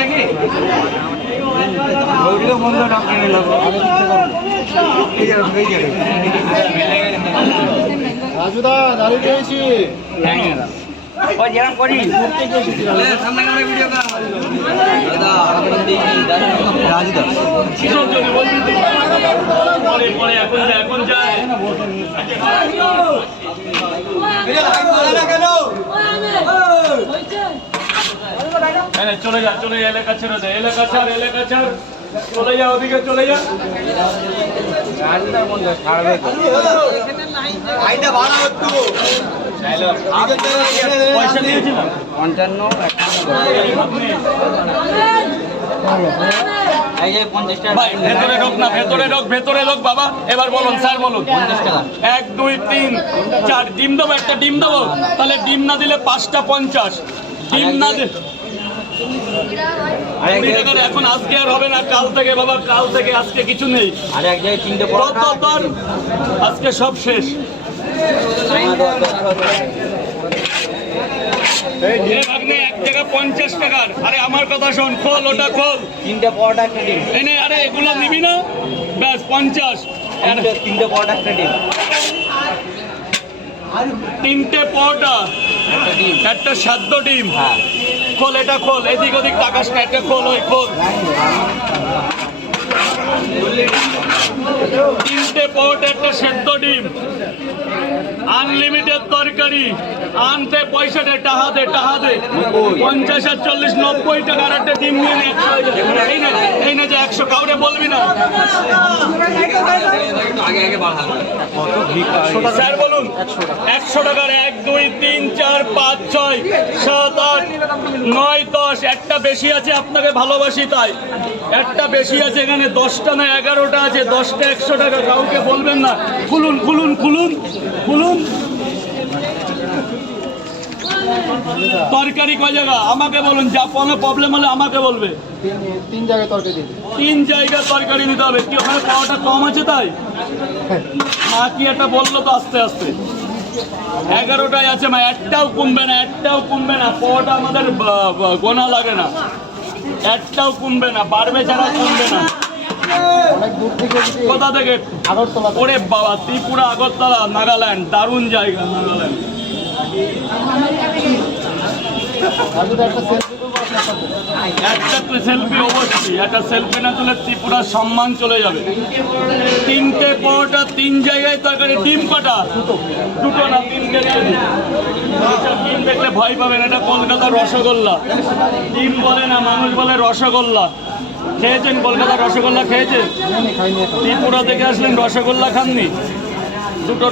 নাকি বন্ধ রাজুদা দাঁড়িয়ে পেয়েছি করি ভিডিও রাজুদা এখন যায় চলে যা এলাকা ছেড়ে দে এলাকা ছাড় চলে যা ওদিকে চলে যা পয়সা দিয়েছিলাম 55 ভেতরে ঢোক বাবা এবার বলুন স্যার বলুন 50 টাকা 1 2 3 4 ডিম দেবো একটা ডিম দেবো তাহলে ডিম না দিলে 5টা 50 ডিম না দিলে এখন আজকে আর হবে না কাল থেকে বাবা কাল থেকে আজকে কিছু নেই আর এক জায়গায় 3টে আজকে সব শেষ এক জায়গা 50 টাকার আরে আমার কথা শোন খোল ওটা খোল 3টে পরোটা একটা ডিম এনে আরে এগুলো নিবি না ব্যাস 50 3টে পরোটা একটা ডিম 3টে পরোটা একটা সাদ্য ডিম খোল এটা খোল এদিক ওদিক তাকাস না একটা খোল ওই খোল 3টে পরোটা একটা সেদ্ধ ডিম আনলিমিটেড তরকারি আনতে পয়সাটা টাহা দে 50 আর 40 90 টাকার একটা ডিম নিয়ে নে এই না যে 100 কাউরে বলবি না স্যার বলুন 100 টাকার 1 2 3 4 5 6 7 8 9 10 একটা বেশি আছে আপনাকে ভালোবাসি তাই একটা বেশি আছে এখানে 10টা না 11টা আছে 10টা 100 টাকা কাউকে বলবেন না খুলুন তরকারি কয় জায়গা আমাকে বলুন যা কোনো প্রবলেম হলে আমাকে বলবে 3 জায়গায় তরকারি 3 জায়গায় তরকারি নিতে হবে কি ওখানে পাওয়াটা কম আছে তাই মা কি একটা বললো তো আস্তে 11টাই আছে মা একটাও কমবে না পাওয়াটা আমাদের গোনা লাগে না একটাও কমবে না বাড়বে ছাড়া কমবে না কোথা থেকে আগরতলা ওরে বাবা ত্রিপুরা আগরতলা নাগাল্যান্ড দারুণ জায়গা নাগাল্যান্ড একটা তো সেলফি অবশ্যই একটা সেলফি না তুলে ত্রিপুরার সম্মান চলে যাবে 3টে পরোটা 3 জায়গায় তরকারি ডিম কটা দুটো না 3টে ডিম দেখলে ভয় পাবেন এটা কলকাতার রসগোল্লা ডিম বলে না মানুষ বলে রসগোল্লা খেয়েছেন কলকাতার রসগোল্লা খেয়েছেন ত্রিপুরা থেকে আসলেন রসগোল্লা খাননি দুটো